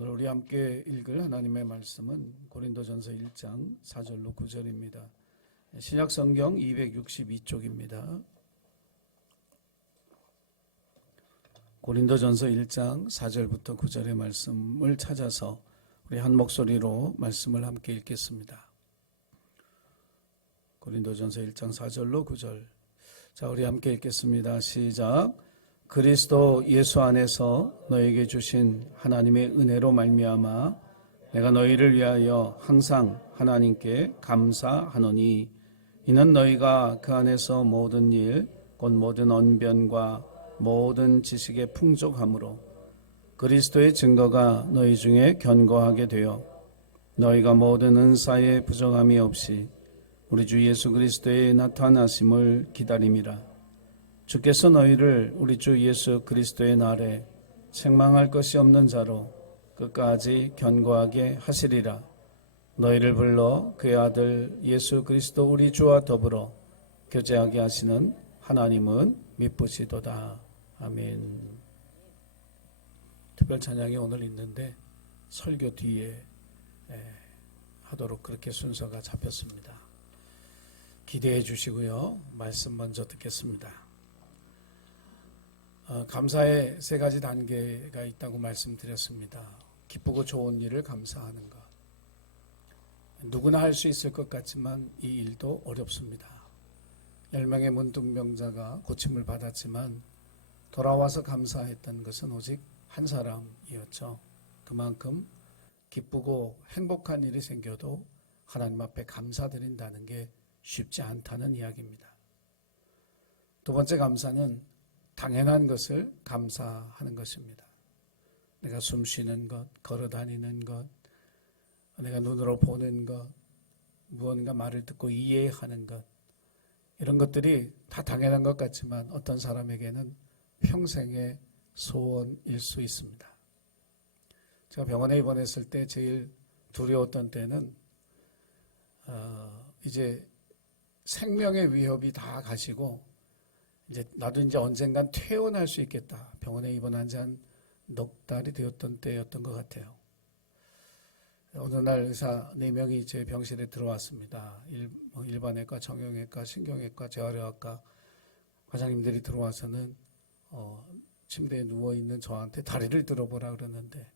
오늘 우리 함께 읽을 하나님의 말씀은 고린도전서 1장 4절로 9절입니다. 신약 성경 262쪽입니다. 고린도전서 1장 4절부터 9절의 말씀을 찾아서 우리 한 목소리로 말씀을 함께 읽겠습니다. 고린도전서 1장 4절로 9절. 자, 우리 함께 읽겠습니다. 시작. 그리스도 예수 안에서 너에게 주신 하나님의 은혜로 말미암아 내가 너희를 위하여 항상 하나님께 감사하노니 이는 너희가 그 안에서 모든 일 곧 모든 언변과 모든 지식의 풍족함으로 그리스도의 증거가 너희 중에 견고하게 되어 너희가 모든 은사에 부정함이 없이 우리 주 예수 그리스도의 나타나심을 기다림이라. 주께서 너희를 우리 주 예수 그리스도의 날에 책망할 것이 없는 자로 끝까지 견고하게 하시리라. 너희를 불러 그의 아들 예수 그리스도 우리 주와 더불어 교제하게 하시는 하나님은 미쁘시도다. 아멘. 특별 찬양이 오늘 있는데 설교 뒤에 하도록 그렇게 순서가 잡혔습니다. 기대해 주시고요. 말씀 먼저 듣겠습니다. 감사의 세 가지 단계가 있다고 말씀드렸습니다. 기쁘고 좋은 일을 감사하는 것. 누구나 할 수 있을 것 같지만 이 일도 어렵습니다. 10명의 문둥병자가 고침을 받았지만 돌아와서 감사했던 것은 오직 한 사람이었죠. 그만큼 기쁘고 행복한 일이 생겨도 하나님 앞에 감사드린다는 게 쉽지 않다는 이야기입니다. 두 번째 감사는 당연한 것을 감사하는 것입니다. 내가 숨 쉬는 것, 걸어 다니는 것, 내가 눈으로 보는 것, 무언가 말을 듣고 이해하는 것, 이런 것들이 다 당연한 것 같지만 어떤 사람에게는 평생의 소원일 수 있습니다. 제가 병원에 입원했을 때 제일 두려웠던 때는 이제 생명의 위협이 다 가시고 나도 이제 언젠간 퇴원할 수 있겠다. 병원에 입원한 지 한 넉 달이 되었던 때였던 것 같아요. 어느 날 의사 4명이 제 병실에 들어왔습니다. 일반외과, 정형외과, 신경외과, 재활의학과 과장님들이 들어와서는 침대에 누워있는 저한테 다리를 들어보라 그러는데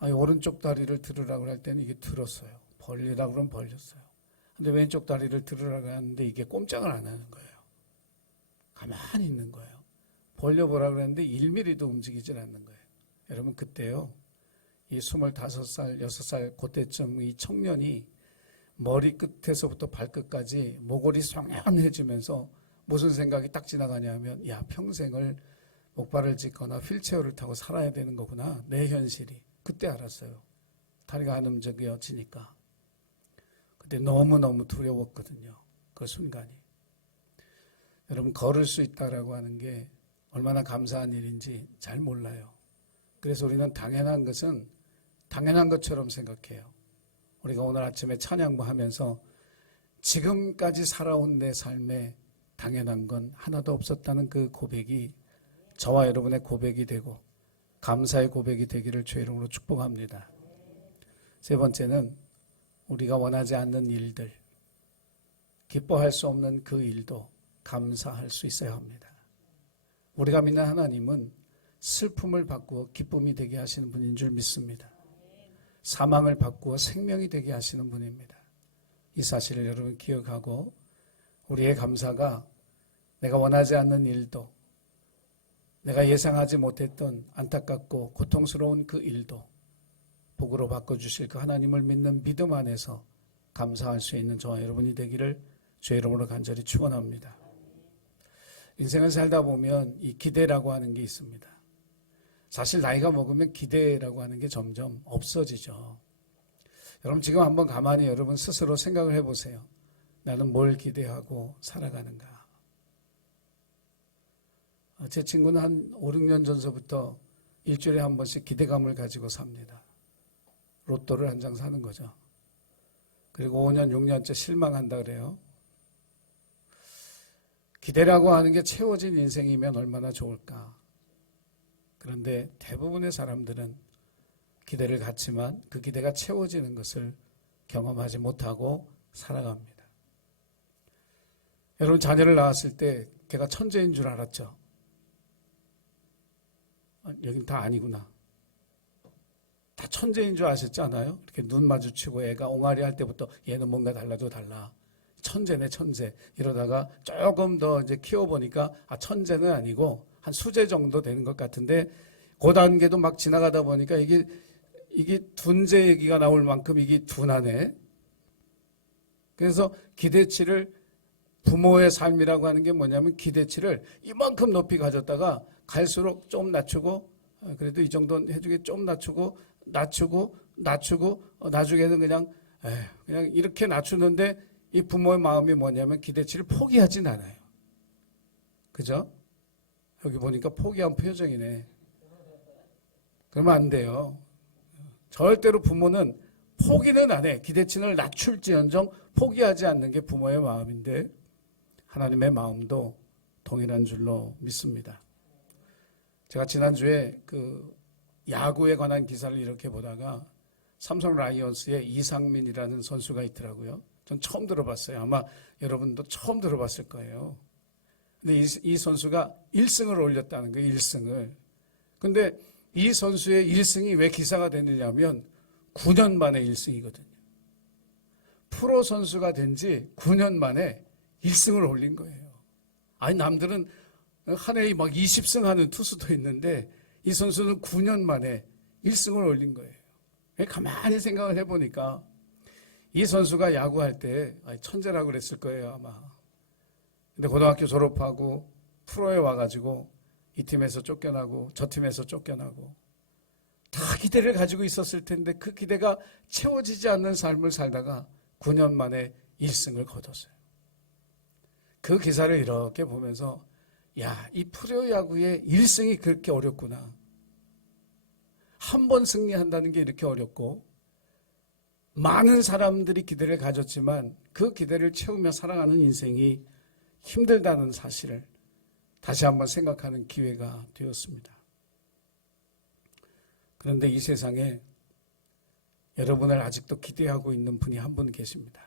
오른쪽 다리를 들으라고 할 때는 이게 들었어요. 벌리라고 그러면 벌렸어요. 근데 왼쪽 다리를 들으라고 하는데 이게 꼼짝을 안 하는 거예요. 가만히 있는 거예요. 벌려보라 그랬는데 1mm도 움직이질 않는 거예요. 여러분 그때요. 이 25살, 6살 그때쯤 이 청년이 머리 끝에서부터 발끝까지 목골이 송연해지면서 무슨 생각이 딱 지나가냐면 평생을 목발을 짚거나 휠체어를 타고 살아야 되는 거구나. 내 현실이. 그때 알았어요. 다리가 안 움직여지니까. 그때 너무너무 두려웠거든요. 그 순간이. 여러분 걸을 수 있다라고 하는 게 얼마나 감사한 일인지 잘 몰라요. 그래서 우리는 당연한 것은 당연한 것처럼 생각해요. 우리가 오늘 아침에 찬양부 하면서 지금까지 살아온 내 삶에 당연한 건 하나도 없었다는 그 고백이 저와 여러분의 고백이 되고 감사의 고백이 되기를 주의 이름으로 축복합니다. 세 번째는 우리가 원하지 않는 일들, 기뻐할 수 없는 그 일도 감사할 수 있어야 합니다. 우리가 믿는 하나님은 슬픔을 바꾸어 기쁨이 되게 하시는 분인 줄 믿습니다. 사망을 바꾸어 생명이 되게 하시는 분입니다. 이 사실을 여러분 기억하고 우리의 감사가 내가 원하지 않는 일도 내가 예상하지 못했던 안타깝고 고통스러운 그 일도 복으로 바꿔주실 그 하나님을 믿는 믿음 안에서 감사할 수 있는 저와 여러분이 되기를 주의 이름으로 간절히 축원합니다. 인생을 살다 보면 이 기대라고 하는 게 있습니다. 사실 나이가 먹으면 기대라고 하는 게 점점 없어지죠. 여러분 지금 한번 가만히 여러분 스스로 생각을 해보세요. 나는 뭘 기대하고 살아가는가. 제 친구는 한 5, 6년 전서부터 일주일에 한 번씩 기대감을 가지고 삽니다. 로또를 한 장 사는 거죠. 그리고 5년, 6년째 실망한다 그래요. 기대라고 하는 게 채워진 인생이면 얼마나 좋을까. 그런데 대부분의 사람들은 기대를 갖지만 그 기대가 채워지는 것을 경험하지 못하고 살아갑니다. 여러분, 자녀를 낳았을 때 걔가 천재인 줄 알았죠? 여긴 다 아니구나. 다 천재인 줄 아셨지 않아요? 이렇게 눈 마주치고 애가 옹알이 할 때부터 얘는 뭔가 달라도 달라. 천재네, 천재. 이러다가 조금 더 이제 키워보니까 천재는 아니고 한 수재 정도 되는 것 같은데 그 단계도 막 지나가다 보니까 이게 둔재 얘기가 나올 만큼 이게 둔하네. 그래서 기대치를, 부모의 삶이라고 하는 게 뭐냐면 기대치를 이만큼 높이 가졌다가 갈수록 좀 낮추고, 그래도 이 정도는 해주게 좀 낮추고 나중에는 그냥 이렇게 낮추는데 이 부모의 마음이 뭐냐면 기대치를 포기하진 않아요. 그죠? 여기 보니까 포기한 표정이네. 그러면 안 돼요. 절대로 부모는 포기는 안 해. 기대치를 낮출지언정 포기하지 않는 게 부모의 마음인데 하나님의 마음도 동일한 줄로 믿습니다. 제가 지난주에 그 야구에 관한 기사를 이렇게 보다가 삼성 라이온스의 이상민이라는 선수가 있더라고요. 전 처음 들어봤어요. 아마 여러분도 처음 들어봤을 거예요. 근데 이 선수가 1승을 올렸다는 거예요. 1승을. 근데 이 선수의 1승이 왜 기사가 되느냐면 9년 만에 1승이거든요. 프로 선수가 된 지 9년 만에 1승을 올린 거예요. 아니, 남들은 한 해에 막 20승 하는 투수도 있는데 이 선수는 9년 만에 1승을 올린 거예요. 가만히 생각을 해보니까 이 선수가 야구할 때 천재라고 그랬을 거예요, 아마. 근데 고등학교 졸업하고 프로에 와가지고 이 팀에서 쫓겨나고 저 팀에서 쫓겨나고 다 기대를 가지고 있었을 텐데 그 기대가 채워지지 않는 삶을 살다가 9년 만에 1승을 거뒀어요. 그 기사를 이렇게 보면서 이 프로야구의 1승이 그렇게 어렵구나. 한 번 승리한다는 게 이렇게 어렵고 많은 사람들이 기대를 가졌지만 그 기대를 채우며 살아가는 인생이 힘들다는 사실을 다시 한번 생각하는 기회가 되었습니다. 그런데 이 세상에 여러분을 아직도 기대하고 있는 분이 한 분 계십니다.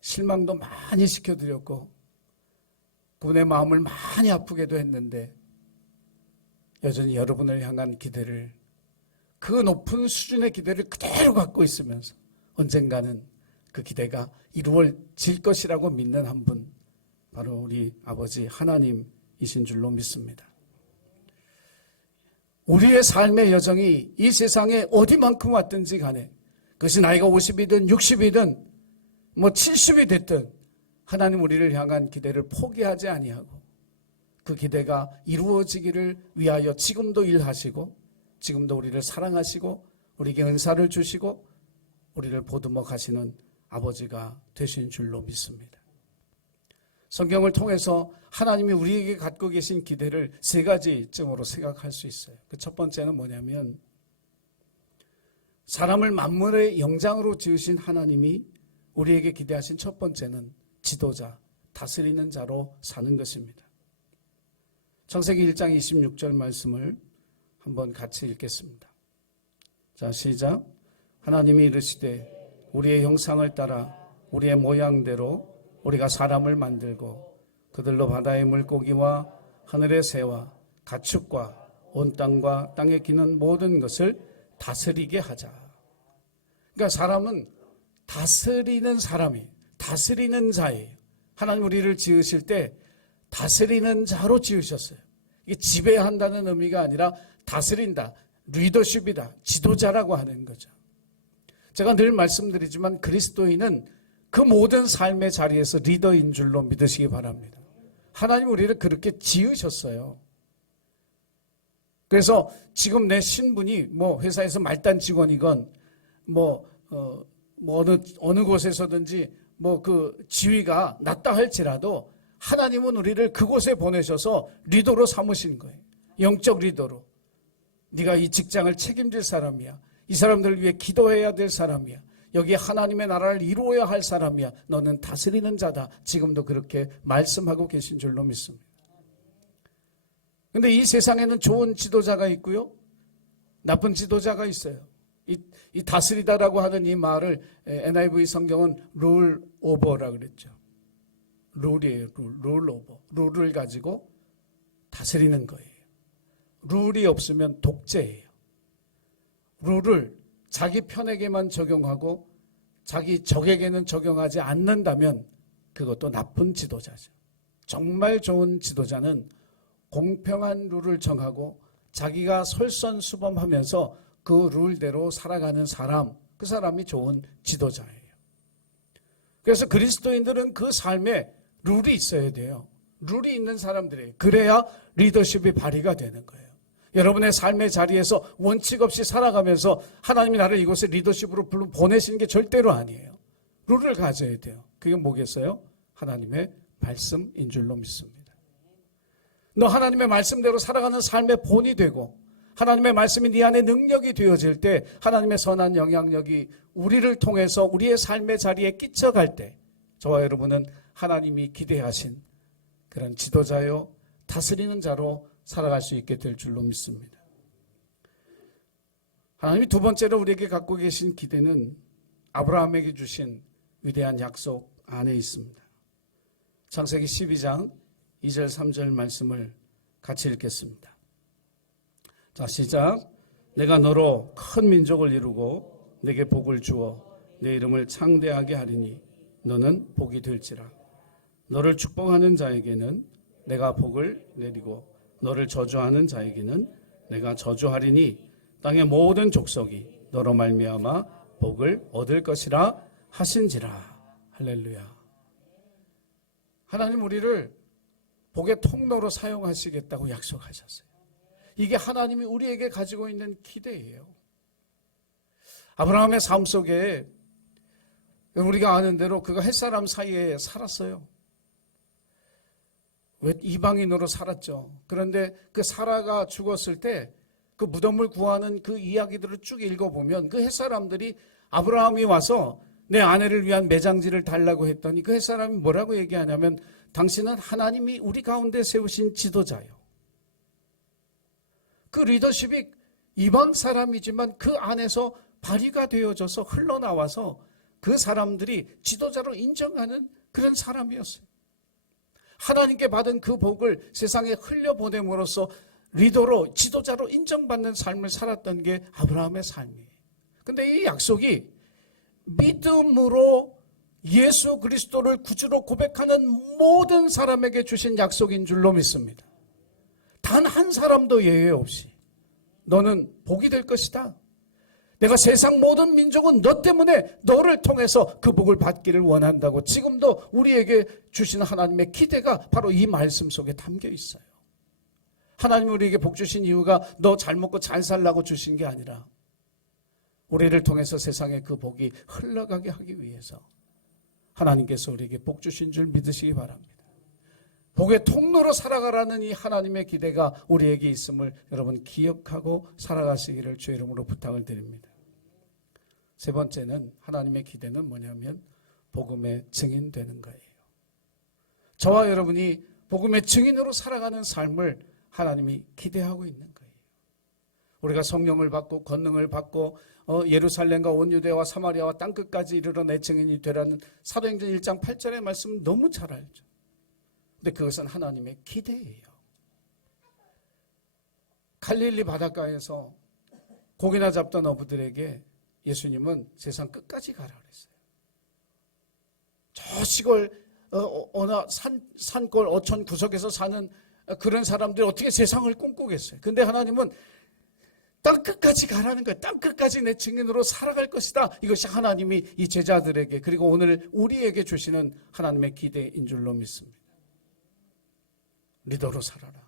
실망도 많이 시켜드렸고 그분의 마음을 많이 아프게도 했는데 여전히 여러분을 향한 기대를, 그 높은 수준의 기대를 그대로 갖고 있으면서 언젠가는 그 기대가 이루어질 것이라고 믿는 한 분, 바로 우리 아버지 하나님이신 줄로 믿습니다. 우리의 삶의 여정이 이 세상에 어디만큼 왔든지 간에 그것이 나이가 50이든 60이든 뭐 70이 됐든 하나님 우리를 향한 기대를 포기하지 아니하고 그 기대가 이루어지기를 위하여 지금도 일하시고 지금도 우리를 사랑하시고 우리에게 은사를 주시고 우리를 보듬어 가시는 아버지가 되신 줄로 믿습니다. 성경을 통해서 하나님이 우리에게 갖고 계신 기대를 세 가지쯤으로 생각할 수 있어요. 그 첫 번째는 뭐냐면 사람을 만물의 영장으로 지으신 하나님이 우리에게 기대하신 첫 번째는 지도자, 다스리는 자로 사는 것입니다. 창세기 1장 26절 말씀을 한번 같이 읽겠습니다. 자, 시작. 하나님이 이르시되 우리의 형상을 따라 우리의 모양대로 우리가 사람을 만들고 그들로 바다의 물고기와 하늘의 새와 가축과 온 땅과 땅에 기는 모든 것을 다스리게 하자. 그러니까 사람은 다스리는 사람이, 다스리는 자예요. 하나님 우리를 지으실 때 다스리는 자로 지으셨어요. 이게 지배한다는 의미가 아니라 다스린다, 리더십이다, 지도자라고 하는 거죠. 제가 늘 말씀드리지만 그리스도인은 그 모든 삶의 자리에서 리더인 줄로 믿으시기 바랍니다. 하나님 우리를 그렇게 지으셨어요. 그래서 지금 내 신분이 뭐 회사에서 말단 직원이건 어느 곳에서든지 뭐 그 지위가 낮다 할지라도 하나님은 우리를 그곳에 보내셔서 리더로 삼으신 거예요. 영적 리더로. 네가 이 직장을 책임질 사람이야. 이 사람들을 위해 기도해야 될 사람이야. 여기 하나님의 나라를 이루어야 할 사람이야. 너는 다스리는 자다. 지금도 그렇게 말씀하고 계신 줄로 믿습니다. 그런데 이 세상에는 좋은 지도자가 있고요. 나쁜 지도자가 있어요. 이 다스리다라고 하는 이 말을 NIV 성경은 룰 오버라 그랬죠. 룰이에요. 룰 오버. 룰을 가지고 다스리는 거예요. 룰이 없으면 독재예요. 룰을 자기 편에게만 적용하고 자기 적에게는 적용하지 않는다면 그것도 나쁜 지도자죠. 정말 좋은 지도자는 공평한 룰을 정하고 자기가 솔선수범하면서 그 룰대로 살아가는 사람, 그 사람이 좋은 지도자예요. 그래서 그리스도인들은 그 삶에 룰이 있어야 돼요. 룰이 있는 사람들이에요. 그래야 리더십이 발휘가 되는 거예요. 여러분의 삶의 자리에서 원칙 없이 살아가면서 하나님이 나를 이곳에 리더십으로 보내시는 게 절대로 아니에요. 룰을 가져야 돼요. 그게 뭐겠어요? 하나님의 말씀인 줄로 믿습니다. 너 하나님의 말씀대로 살아가는 삶의 본이 되고 하나님의 말씀이 네 안에 능력이 되어질 때 하나님의 선한 영향력이 우리를 통해서 우리의 삶의 자리에 끼쳐갈 때 저와 여러분은 하나님이 기대하신 그런 지도자요 다스리는 자로 살아갈 수 있게 될 줄로 믿습니다. 하나님이 두 번째로 우리에게 갖고 계신 기대는 아브라함에게 주신 위대한 약속 안에 있습니다. 창세기 12장 2절 3절 말씀을 같이 읽겠습니다. 자, 시작. 내가 너로 큰 민족을 이루고 내게 복을 주어 내 이름을 창대하게 하리니 너는 복이 될지라. 너를 축복하는 자에게는 내가 복을 내리고 너를 저주하는 자에게는 내가 저주하리니 땅의 모든 족속이 너로 말미암아 복을 얻을 것이라 하신지라. 할렐루야. 하나님 우리를 복의 통로로 사용하시겠다고 약속하셨어요. 이게 하나님이 우리에게 가지고 있는 기대예요. 아브라함의 삶 속에 우리가 아는 대로 그가 햇사람 사이에 살았어요. 왜 이방인으로 살았죠. 그런데 그 사라가 죽었을 때 그 무덤을 구하는 그 이야기들을 쭉 읽어보면 그 햇사람들이 아브라함이 와서 내 아내를 위한 매장지를 달라고 했더니 그 햇사람이 뭐라고 얘기하냐면 당신은 하나님이 우리 가운데 세우신 지도자요. 그 리더십이 이방 사람이지만 그 안에서 발휘가 되어져서 흘러나와서 그 사람들이 지도자로 인정하는 그런 사람이었어요. 하나님께 받은 그 복을 세상에 흘려보냄으로써 리더로 지도자로 인정받는 삶을 살았던 게 아브라함의 삶이에요. 그런데 이 약속이 믿음으로 예수 그리스도를 구주로 고백하는 모든 사람에게 주신 약속인 줄로 믿습니다. 단 한 사람도 예외 없이 너는 복이 될 것이다. 내가 세상 모든 민족은 너 때문에 너를 통해서 그 복을 받기를 원한다고 지금도 우리에게 주시는 하나님의 기대가 바로 이 말씀 속에 담겨 있어요. 하나님이 우리에게 복 주신 이유가 너 잘 먹고 잘 살라고 주신 게 아니라 우리를 통해서 세상에 그 복이 흘러가게 하기 위해서 하나님께서 우리에게 복 주신 줄 믿으시기 바랍니다. 복의 통로로 살아가라는 이 하나님의 기대가 우리에게 있음을 여러분 기억하고 살아가시기를 주의 이름으로 부탁을 드립니다. 세 번째는 하나님의 기대는 뭐냐면 복음의 증인되는 거예요. 저와 여러분이 복음의 증인으로 살아가는 삶을 하나님이 기대하고 있는 거예요. 우리가 성령을 받고 권능을 받고 예루살렘과 온 유대와 사마리아와 땅끝까지 이르러 내 증인이 되라는 사도행전 1장 8절의 말씀 너무 잘 알죠. 근데 그것은 하나님의 기대예요. 갈릴리 바닷가에서 고기나 잡던 어부들에게 예수님은 세상 끝까지 가라 그랬어요. 저 시골 어느 산골 어촌 구석에서 사는 그런 사람들이 어떻게 세상을 꿈꾸겠어요. 근데 하나님은 땅끝까지 가라는 거예요. 땅끝까지 내 증인으로 살아갈 것이다. 이것이 하나님이 이 제자들에게 그리고 오늘 우리에게 주시는 하나님의 기대인 줄로 믿습니다. 리더로 살아라.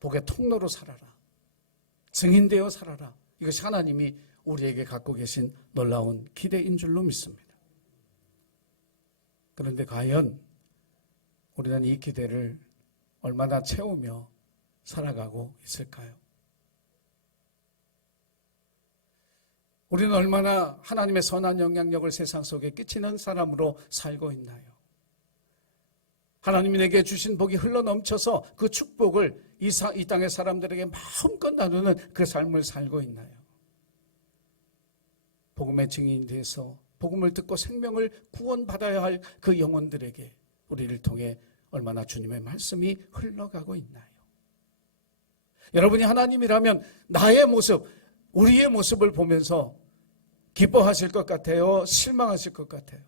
복의 통로로 살아라. 증인되어 살아라. 이것이 하나님이 우리에게 갖고 계신 놀라운 기대인 줄로 믿습니다. 그런데 과연 우리는 이 기대를 얼마나 채우며 살아가고 있을까요? 우리는 얼마나 하나님의 선한 영향력을 세상 속에 끼치는 사람으로 살고 있나요? 하나님이 내게 주신 복이 흘러넘쳐서 그 축복을 이 땅의 사람들에게 마음껏 나누는 그 삶을 살고 있나요? 복음의 증인이 돼서 복음을 듣고 생명을 구원받아야 할 그 영혼들에게 우리를 통해 얼마나 주님의 말씀이 흘러가고 있나요? 여러분이 하나님이라면 나의 모습, 우리의 모습을 보면서 기뻐하실 것 같아요? 실망하실 것 같아요?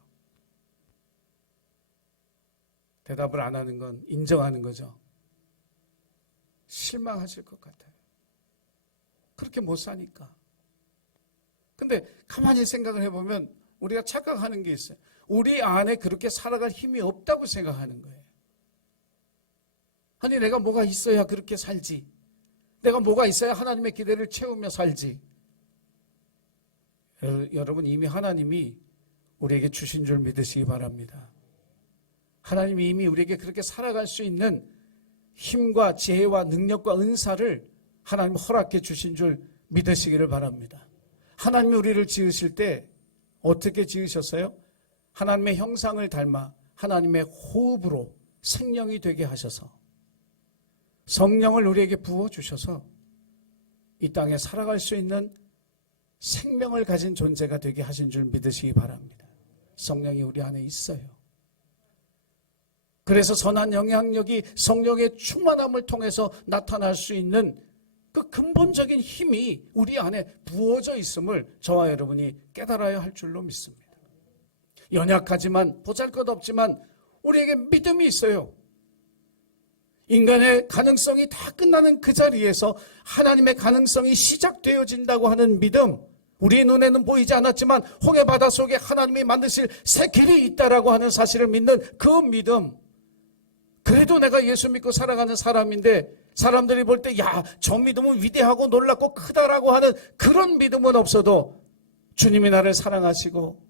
대답을 안 하는 건 인정하는 거죠. 실망하실 것 같아요. 그렇게 못 사니까. 근데 가만히 생각을 해보면 우리가 착각하는 게 있어요. 우리 안에 그렇게 살아갈 힘이 없다고 생각하는 거예요. 아니, 내가 뭐가 있어야 그렇게 살지. 내가 뭐가 있어야 하나님의 기대를 채우며 살지. 여러분, 이미 하나님이 우리에게 주신 줄 믿으시기 바랍니다. 하나님이 이미 우리에게 그렇게 살아갈 수 있는 힘과 지혜와 능력과 은사를 하나님 허락해 주신 줄 믿으시기를 바랍니다. 하나님이 우리를 지으실 때 어떻게 지으셨어요? 하나님의 형상을 닮아 하나님의 호흡으로 생명이 되게 하셔서 성령을 우리에게 부어주셔서 이 땅에 살아갈 수 있는 생명을 가진 존재가 되게 하신 줄 믿으시기 바랍니다. 성령이 우리 안에 있어요. 그래서 선한 영향력이 성령의 충만함을 통해서 나타날 수 있는 그 근본적인 힘이 우리 안에 부어져 있음을 저와 여러분이 깨달아야 할 줄로 믿습니다. 연약하지만 보잘것없지만 우리에게 믿음이 있어요. 인간의 가능성이 다 끝나는 그 자리에서 하나님의 가능성이 시작되어진다고 하는 믿음, 우리 눈에는 보이지 않았지만 홍해 바다 속에 하나님이 만드실 새 길이 있다라고 하는 사실을 믿는 그 믿음, 그래도 내가 예수 믿고 살아가는 사람인데 사람들이 볼 때 야, 저 믿음은 위대하고 놀랍고 크다라고 하는 그런 믿음은 없어도 주님이 나를 사랑하시고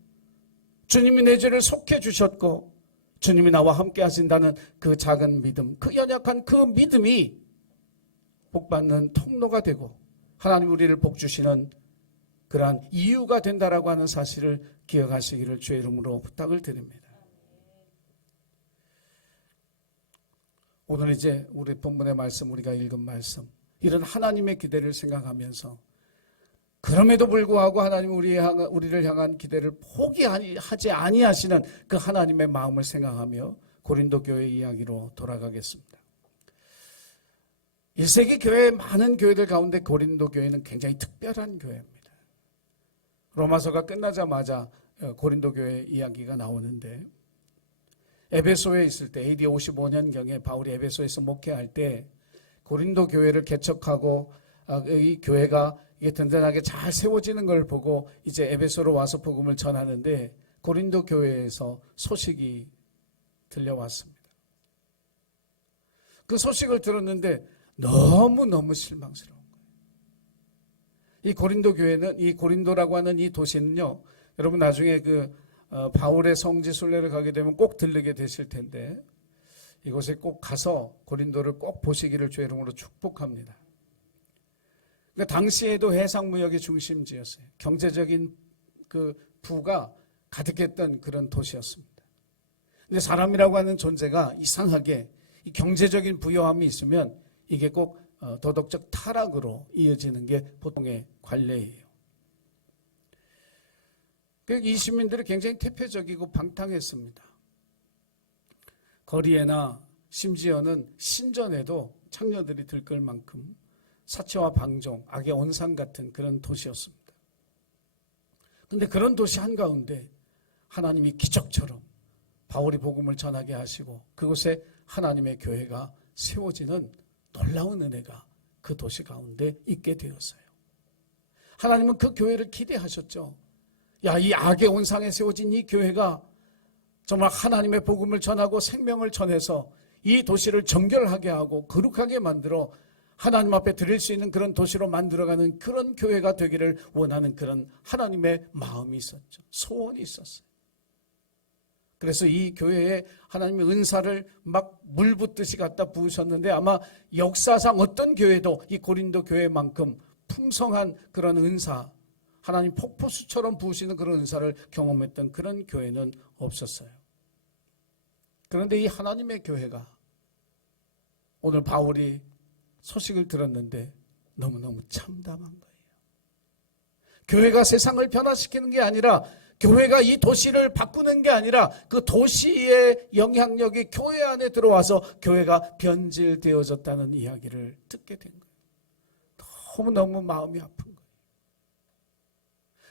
주님이 내 죄를 속해 주셨고 주님이 나와 함께 하신다는 그 작은 믿음, 그 연약한 그 믿음이 복받는 통로가 되고 하나님 우리를 복주시는 그러한 이유가 된다라고 하는 사실을 기억하시기를 주의 이름으로 부탁을 드립니다. 오늘 이제 우리 본문의 말씀, 우리가 읽은 말씀, 이런 하나님의 기대를 생각하면서 그럼에도 불구하고 하나님 우리를 향한 기대를 포기하지 아니하시는 그 하나님의 마음을 생각하며 고린도 교회 이야기로 돌아가겠습니다. 1세기 교회의 많은 교회들 가운데 고린도 교회는 굉장히 특별한 교회입니다. 로마서가 끝나자마자 고린도 교회 이야기가 나오는데 에베소에 있을 때 AD 55년경에 바울이 에베소에서 목회할 때 고린도 교회를 개척하고 이 교회가 이게 든든하게 잘 세워지는 걸 보고 이제 에베소로 와서 복음을 전하는데 고린도 교회에서 소식이 들려왔습니다. 그 소식을 들었는데 너무너무 실망스러운 거예요. 이 고린도 교회는, 이 고린도라고 하는 이 도시는요, 여러분 나중에 바울의 성지 순례를 가게 되면 꼭 들르게 되실 텐데 이곳에 꼭 가서 고린도를 꼭 보시기를 주의 이름으로 축복합니다. 그러니까 당시에도 해상무역의 중심지였어요. 경제적인 그 부가 가득했던 그런 도시였습니다. 근데 사람이라고 하는 존재가 이상하게 이 경제적인 부요함이 있으면 이게 꼭 도덕적 타락으로 이어지는 게 보통의 관례예요. 이 시민들이 굉장히 태폐적이고 방탕했습니다. 거리에나 심지어는 신전에도 창녀들이 들끓을 만큼 사치와 방종, 악의 온상 같은 그런 도시였습니다. 그런데 그런 도시 한가운데 하나님이 기적처럼 바울이 복음을 전하게 하시고 그곳에 하나님의 교회가 세워지는 놀라운 은혜가 그 도시 가운데 있게 되었어요. 하나님은 그 교회를 기대하셨죠. 야, 이 악의 온상에 세워진 이 교회가 정말 하나님의 복음을 전하고 생명을 전해서 이 도시를 정결하게 하고 거룩하게 만들어 하나님 앞에 드릴 수 있는 그런 도시로 만들어가는 그런 교회가 되기를 원하는 그런 하나님의 마음이 있었죠. 소원이 있었어요. 그래서 이 교회에 하나님의 은사를 막 물 붓듯이 갖다 부으셨는데 아마 역사상 어떤 교회도 이 고린도 교회만큼 풍성한 그런 은사, 하나님 폭포수처럼 부으시는 그런 은사를 경험했던 그런 교회는 없었어요. 그런데 이 하나님의 교회가 오늘 바울이 소식을 들었는데 너무너무 참담한 거예요. 교회가 세상을 변화시키는 게 아니라, 교회가 이 도시를 바꾸는 게 아니라 그 도시의 영향력이 교회 안에 들어와서 교회가 변질되어졌다는 이야기를 듣게 된 거예요. 너무너무 마음이 아픈 거예요.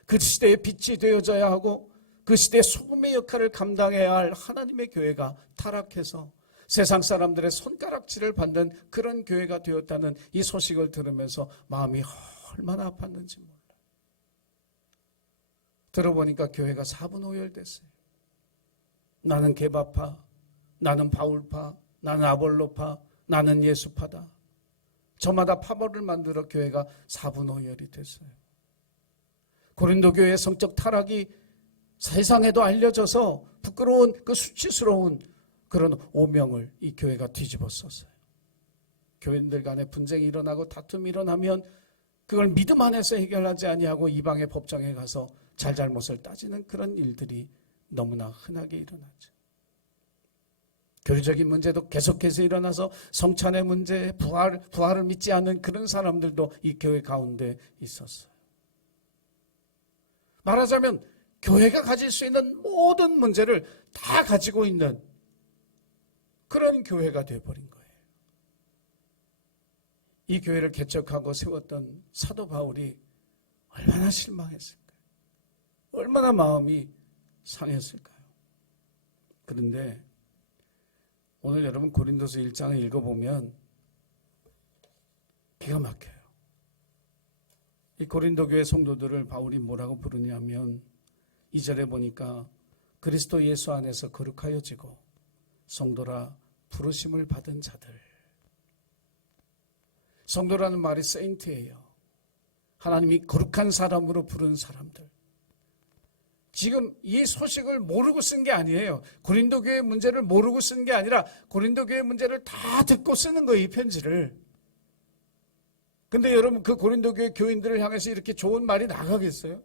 그 시대의 빛이 되어져야 하고 그 시대의 소금의 역할을 감당해야 할 하나님의 교회가 타락해서 세상 사람들의 손가락질을 받는 그런 교회가 되었다는 이 소식을 들으면서 마음이 얼마나 아팠는지 몰라요. 들어보니까 교회가 사분오열됐어요. 나는 게바파, 나는 바울파, 나는 아볼로파, 나는 예수파다. 저마다 파벌을 만들어 교회가 사분오열이 됐어요. 고린도 교회의 성적 타락이 세상에도 알려져서 부끄러운 그 수치스러운 그런 오명을 이 교회가 뒤집었었어요. 교인들 간에 분쟁이 일어나고 다툼이 일어나면 그걸 믿음 안에서 해결하지 아니하고 이방의 법정에 가서 잘잘못을 따지는 그런 일들이 너무나 흔하게 일어나죠. 교리적인 문제도 계속해서 일어나서 성찬의 문제, 부활을 믿지 않는 그런 사람들도 이 교회 가운데 있었어요. 말하자면 교회가 가질 수 있는 모든 문제를 다 가지고 있는 그런 교회가 되어버린 거예요. 이 교회를 개척하고 세웠던 사도 바울이 얼마나 실망했을까요? 얼마나 마음이 상했을까요? 그런데 오늘 여러분 고린도서 1장을 읽어보면 기가 막혀요. 이 고린도 교회 성도들을 바울이 뭐라고 부르냐면 2절에 보니까 그리스도 예수 안에서 거룩하여지고 성도라 부르심을 받은 자들. 성도라는 말이 세인트예요. 하나님이 거룩한 사람으로 부른 사람들. 지금 이 소식을 모르고 쓴 게 아니에요. 고린도 교회의 문제를 모르고 쓴 게 아니라 고린도 교회의 문제를 다 듣고 쓰는 거예요, 이 편지를. 근데 여러분 그 고린도 교회 교인들을 향해서 이렇게 좋은 말이 나가겠어요?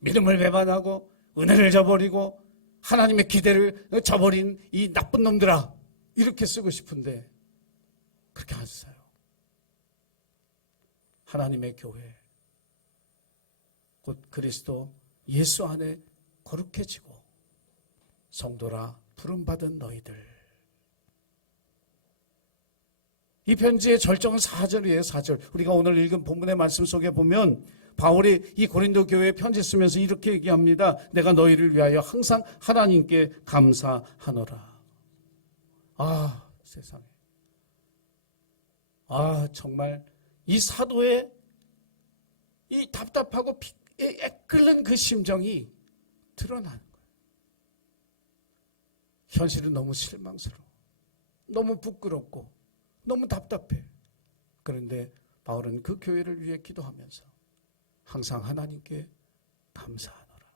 믿음을 배반하고 은혜를 저버리고 하나님의 기대를 저버린 이 나쁜 놈들아, 이렇게 쓰고 싶은데 그렇게 안 써요. 하나님의 교회, 곧 그리스도 예수 안에 거룩해지고 성도라 부름받은 너희들. 이 편지의 절정은 4절이에요. 4절. 우리가 오늘 읽은 본문의 말씀 속에 보면 바울이 이 고린도 교회에 편지 쓰면서 이렇게 얘기합니다. 내가 너희를 위하여 항상 하나님께 감사하노라. 아, 세상에. 아, 정말 이 사도의 이 답답하고 애끓는 그 심정이 드러나는 거예요. 현실은 너무 실망스러워. 너무 부끄럽고 너무 답답해. 그런데 바울은 그 교회를 위해 기도하면서 항상 하나님께 감사하노라.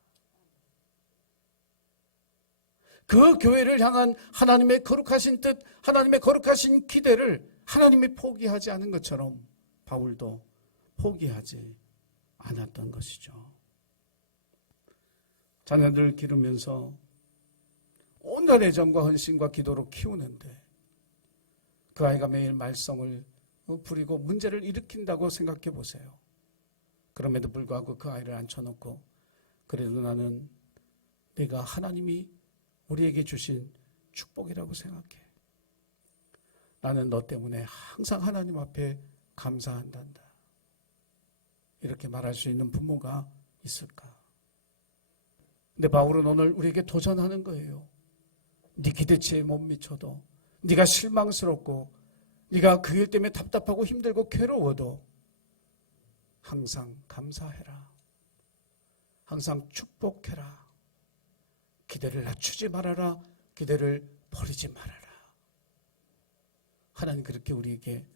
그 교회를 향한 하나님의 거룩하신 뜻, 하나님의 거룩하신 기대를 하나님이 포기하지 않은 것처럼 바울도 포기하지 않았던 것이죠. 자녀들을 기르면서 온갖 애정과 헌신과 기도로 키우는데 그 아이가 매일 말썽을 부리고 문제를 일으킨다고 생각해 보세요. 그럼에도 불구하고 그 아이를 앉혀놓고 그래도 나는 내가 하나님이 우리에게 주신 축복이라고 생각해. 나는 너 때문에 항상 하나님 앞에 감사한단다. 이렇게 말할 수 있는 부모가 있을까? 근데 바울은 오늘 우리에게 도전하는 거예요. 네 기대치에 못 미쳐도, 네가 실망스럽고 네가 그 일 때문에 답답하고 힘들고 괴로워도 항상 감사해라. 항상 축복해라. 기대를 낮추지 말아라. 기대를 버리지 말아라. 하나님 그렇게 우리에게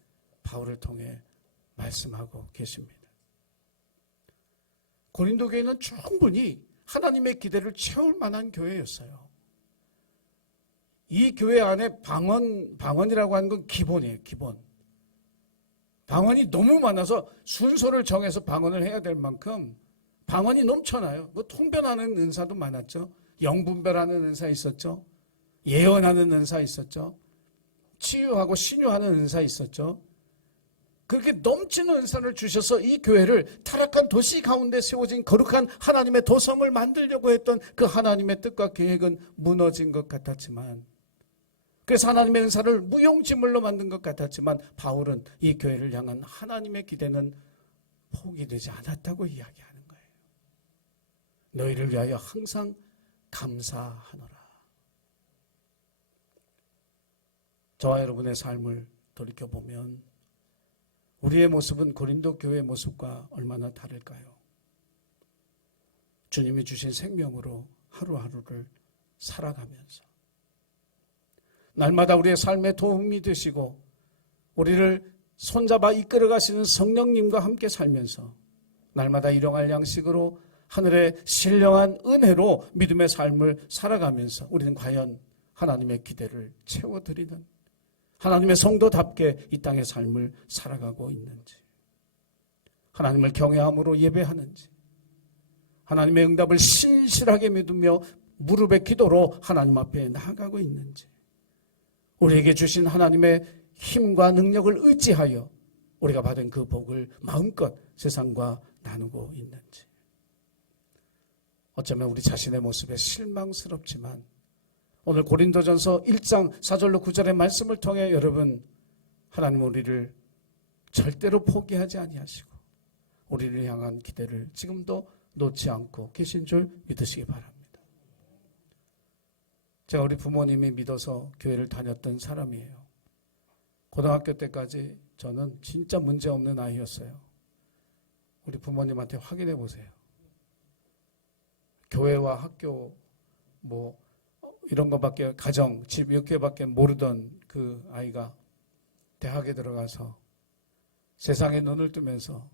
바울을 통해 말씀하고 계십니다. 고린도 교회는 충분히 하나님의 기대를 채울 만한 교회였어요. 이 교회 안에 방언이라고 하는 건 기본이에요. 기본. 방언이 너무 많아서 순서를 정해서 방언을 해야 될 만큼 방언이 넘쳐나요. 뭐 통변하는 은사도 많았죠. 영분별하는 은사 있었죠. 예언하는 은사 있었죠. 치유하고 신유하는 은사 있었죠. 그렇게 넘치는 은사를 주셔서 이 교회를 타락한 도시 가운데 세워진 거룩한 하나님의 도성을 만들려고 했던 그 하나님의 뜻과 계획은 무너진 것 같았지만, 그래서 하나님의 은사를 무용지물로 만든 것 같았지만, 바울은 이 교회를 향한 하나님의 기대는 포기되지 않았다고 이야기하는 거예요. 너희를 위하여 항상 감사하노라. 저와 여러분의 삶을 돌이켜보면 우리의 모습은 고린도 교회의 모습과 얼마나 다를까요? 주님이 주신 생명으로 하루하루를 살아가면서 날마다 우리의 삶에 도움이 되시고 우리를 손잡아 이끌어 가시는 성령님과 함께 살면서 날마다 일용할 양식으로 하늘의 신령한 은혜로 믿음의 삶을 살아가면서 우리는 과연 하나님의 기대를 채워드리는 하나님의 성도답게 이 땅의 삶을 살아가고 있는지, 하나님을 경외함으로 예배하는지, 하나님의 응답을 신실하게 믿으며 무릎의 기도로 하나님 앞에 나아가고 있는지, 우리에게 주신 하나님의 힘과 능력을 의지하여 우리가 받은 그 복을 마음껏 세상과 나누고 있는지, 어쩌면 우리 자신의 모습에 실망스럽지만 오늘 고린도전서 1장 4절로 9절의 말씀을 통해 여러분, 하나님 우리를 절대로 포기하지 아니하시고 우리를 향한 기대를 지금도 놓지 않고 계신 줄 믿으시기 바랍니다. 제가 우리 부모님이 믿어서 교회를 다녔던 사람이에요. 고등학교 때까지 저는 진짜 문제없는 아이였어요. 우리 부모님한테 확인해 보세요. 교회와 학교 이런 것밖에, 가정, 집 몇 개밖에 모르던 그 아이가 대학에 들어가서 세상에 눈을 뜨면서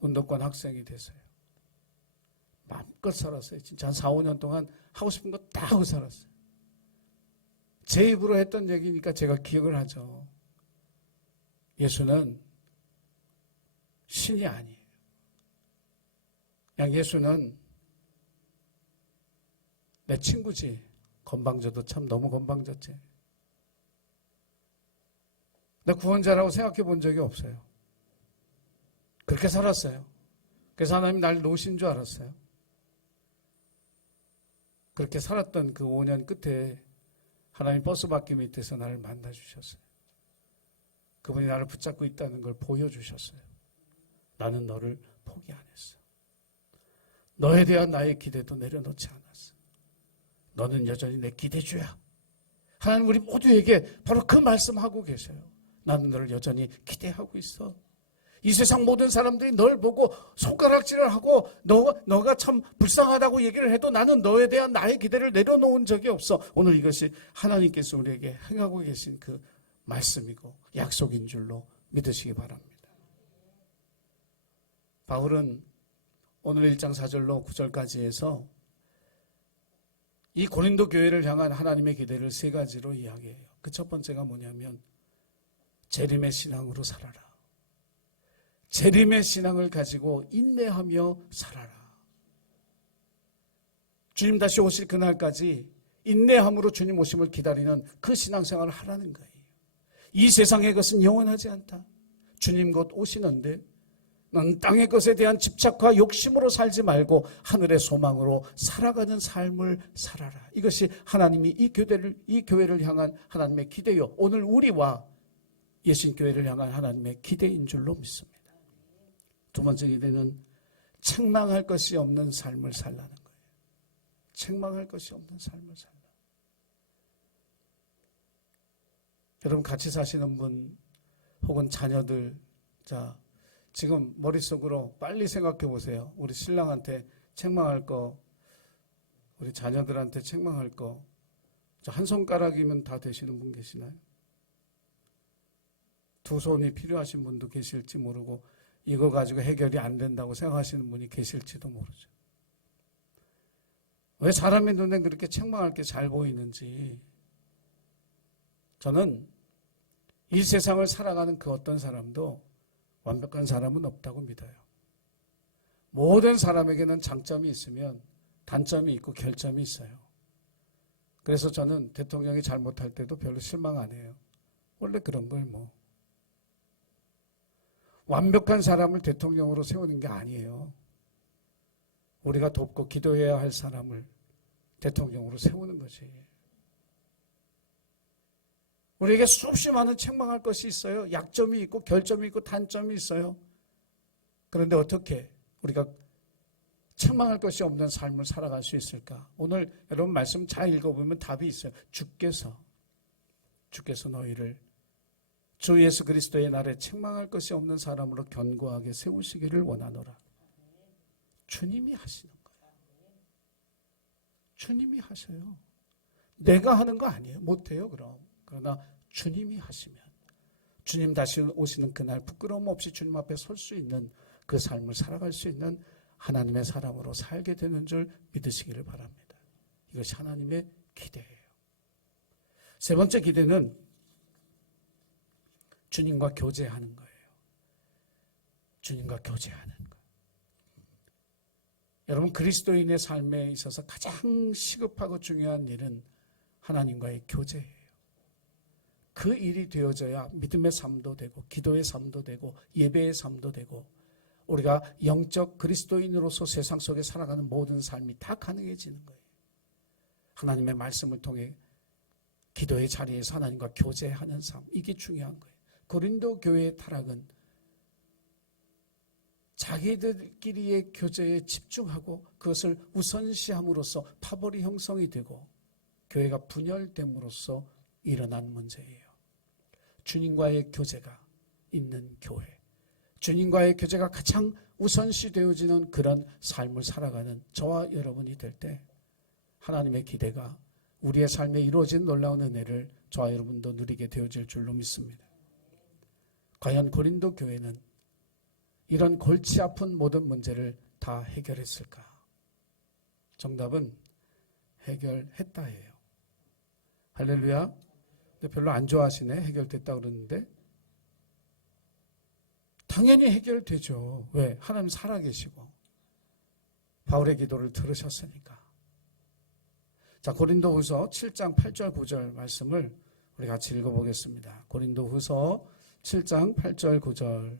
운동권 학생이 됐어요. 마음껏 살았어요. 진짜 한 4, 5년 동안 하고 싶은 거 다 하고 살았어요. 제 입으로 했던 얘기니까 제가 기억을 하죠. 예수는 신이 아니에요. 그냥 예수는 내 친구지. 건방져도 참 너무 건방졌지. 나 구원자라고 생각해 본 적이 없어요. 그렇게 살았어요. 그래서 하나님 날 놓으신 줄 알았어요. 그렇게 살았던 그 5년 끝에 하나님 버스 바퀴 밑에서 나를 만나주셨어요. 그분이 나를 붙잡고 있다는 걸 보여주셨어요. 나는 너를 포기 안 했어. 너에 대한 나의 기대도 내려놓지 않았어. 너는 여전히 내 기대주야. 하나님 우리 모두에게 바로 그 말씀하고 계세요. 나는 너를 여전히 기대하고 있어. 이 세상 모든 사람들이 널 보고 손가락질을 하고 너가 참 불쌍하다고 얘기를 해도 나는 너에 대한 나의 기대를 내려놓은 적이 없어. 오늘 이것이 하나님께서 우리에게 행하고 계신 그 말씀이고 약속인 줄로 믿으시기 바랍니다. 바울은 오늘 1장 4절로 9절까지 해서 이 고린도 교회를 향한 하나님의 기대를 세 가지로 이야기해요. 그 첫 번째가 뭐냐면 재림의 신앙으로 살아라. 재림의 신앙을 가지고 인내하며 살아라. 주님 다시 오실 그날까지 인내함으로 주님 오심을 기다리는 그 신앙생활을 하라는 거예요. 이 세상의 것은 영원하지 않다. 주님 곧 오시는데 넌 땅의 것에 대한 집착과 욕심으로 살지 말고 하늘의 소망으로 살아가는 삶을 살아라. 이것이 하나님이 이 교회를 향한 하나님의 기대요. 오늘 우리와 예신교회를 향한 하나님의 기대인 줄로 믿습니다. 두 번째 기대는 책망할 것이 없는 삶을 살라는 거예요. 책망할 것이 없는 삶을 살라. 여러분 같이 사시는 분 혹은 자녀들, 자 지금 머릿속으로 빨리 생각해 보세요. 우리 신랑한테 책망할 거, 우리 자녀들한테 책망할 거, 한 손가락이면 다 되시는 분 계시나요? 두 손이 필요하신 분도 계실지 모르고 이거 가지고 해결이 안 된다고 생각하시는 분이 계실지도 모르죠. 왜 사람의 눈엔 그렇게 책망할 게 잘 보이는지. 저는 이 세상을 살아가는 그 어떤 사람도 완벽한 사람은 없다고 믿어요. 모든 사람에게는 장점이 있으면 단점이 있고 결점이 있어요. 그래서 저는 대통령이 잘못할 때도 별로 실망 안 해요. 원래 그런 걸 뭐. 완벽한 사람을 대통령으로 세우는 게 아니에요. 우리가 돕고 기도해야 할 사람을 대통령으로 세우는 거지. 우리에게 수없이 많은 책망할 것이 있어요. 약점이 있고 결점이 있고 단점이 있어요. 그런데 어떻게 우리가 책망할 것이 없는 삶을 살아갈 수 있을까? 오늘 여러분 말씀 잘 읽어보면 답이 있어요. 주께서 너희를 주 예수 그리스도의 날에 책망할 것이 없는 사람으로 견고하게 세우시기를 원하노라. 주님이 하시는 거예요. 주님이 하셔요. 내가 하는 거 아니에요. 못해요 그럼. 그러나 주님이 하시면 주님 다시 오시는 그날 부끄러움 없이 주님 앞에 설 수 있는 그 삶을 살아갈 수 있는 하나님의 사람으로 살게 되는 줄 믿으시기를 바랍니다. 이것이 하나님의 기대예요. 세 번째 기대는 주님과 교제하는 거예요. 주님과 교제하는 거. 여러분 그리스도인의 삶에 있어서 가장 시급하고 중요한 일은 하나님과의 교제예요. 그 일이 되어져야 믿음의 삶도 되고 기도의 삶도 되고 예배의 삶도 되고 우리가 영적 그리스도인으로서 세상 속에 살아가는 모든 삶이 다 가능해지는 거예요. 하나님의 말씀을 통해 기도의 자리에서 하나님과 교제하는 삶, 이게 중요한 거예요. 고린도 교회의 타락은 자기들끼리의 교제에 집중하고 그것을 우선시함으로써 파벌이 형성이 되고 교회가 분열됨으로써 일어난 문제예요. 주님과의 교제가 있는 교회, 주님과의 교제가 가장 우선시 되어지는 그런 삶을 살아가는 저와 여러분이 될 때 하나님의 기대가 우리의 삶에 이루어진 놀라운 은혜를 저와 여러분도 누리게 되어질 줄로 믿습니다. 과연 고린도 교회는 이런 골치 아픈 모든 문제를 다 해결했을까? 정답은 해결했다예요. 할렐루야. 근데 별로 안 좋아하시네. 해결됐다 그러는데. 당연히 해결되죠. 왜? 하나님 살아계시고 바울의 기도를 들으셨으니까. 자, 고린도후서 7장 8절 9절 말씀을 우리 같이 읽어보겠습니다. 고린도후서 7장 8절 9절.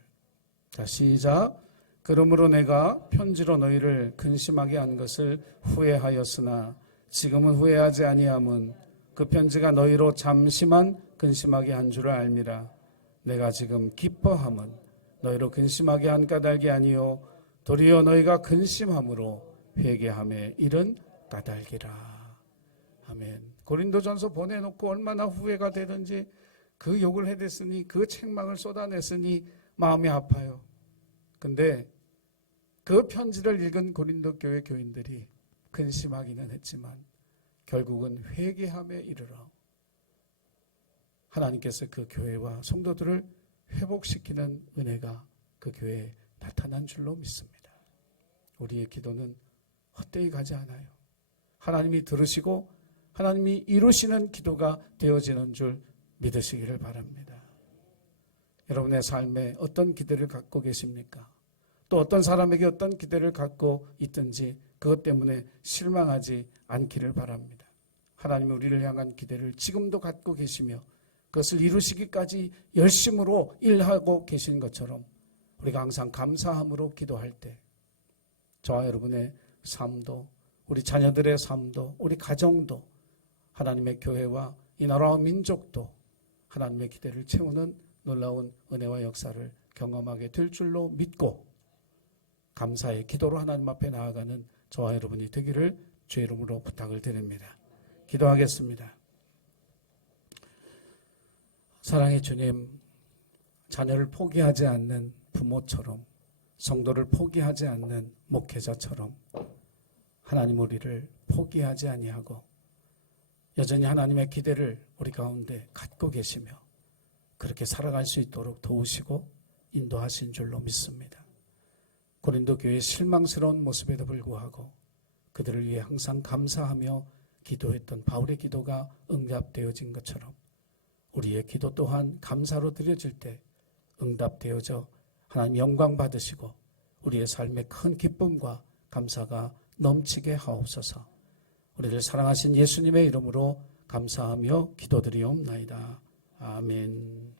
자, 시작. 그러므로 내가 편지로 너희를 근심하게 한 것을 후회하였으나 지금은 후회하지 아니함은 그 편지가 너희로 잠시만 근심하게 한 줄을 알미라. 내가 지금 기뻐함은 너희로 근심하게 한 까닭이 아니요 도리어 너희가 근심함으로 회개함에 이른 까닭이라. 아멘. 고린도전서 보내놓고 얼마나 후회가 되든지 그 욕을 해댔으니 그 책망을 쏟아냈으니 마음이 아파요. 근데 그 편지를 읽은 고린도 교회 교인들이 근심하기는 했지만 결국은 회개함에 이르러 하나님께서 그 교회와 성도들을 회복시키는 은혜가 그 교회에 나타난 줄로 믿습니다. 우리의 기도는 헛되이 가지 않아요. 하나님이 들으시고 하나님이 이루시는 기도가 되어지는 줄 믿으시기를 바랍니다. 여러분의 삶에 어떤 기대를 갖고 계십니까? 또 어떤 사람에게 어떤 기대를 갖고 있든지 그것 때문에 실망하지 않기를 바랍니다. 하나님이 우리를 향한 기대를 지금도 갖고 계시며 그것을 이루시기까지 열심으로 일하고 계신 것처럼 우리가 항상 감사함으로 기도할 때 저와 여러분의 삶도 우리 자녀들의 삶도 우리 가정도 하나님의 교회와 이 나라와 민족도 하나님의 기대를 채우는 놀라운 은혜와 역사를 경험하게 될 줄로 믿고 감사의 기도로 하나님 앞에 나아가는 저와 여러분이 되기를 주의 이름으로 부탁을 드립니다. 기도하겠습니다. 사랑의 주님, 자녀를 포기하지 않는 부모처럼 성도를 포기하지 않는 목회자처럼 하나님 우리를 포기하지 아니하고 여전히 하나님의 기대를 우리 가운데 갖고 계시며 그렇게 살아갈 수 있도록 도우시고 인도하신 줄로 믿습니다. 고린도 교회의 실망스러운 모습에도 불구하고 그들을 위해 항상 감사하며 기도했던 바울의 기도가 응답되어진 것처럼 우리의 기도 또한 감사로 드려질 때 응답되어져 하나님 영광 받으시고 우리의 삶에 큰 기쁨과 감사가 넘치게 하옵소서. 우리를 사랑하신 예수님의 이름으로 감사하며 기도드리옵나이다. 아멘.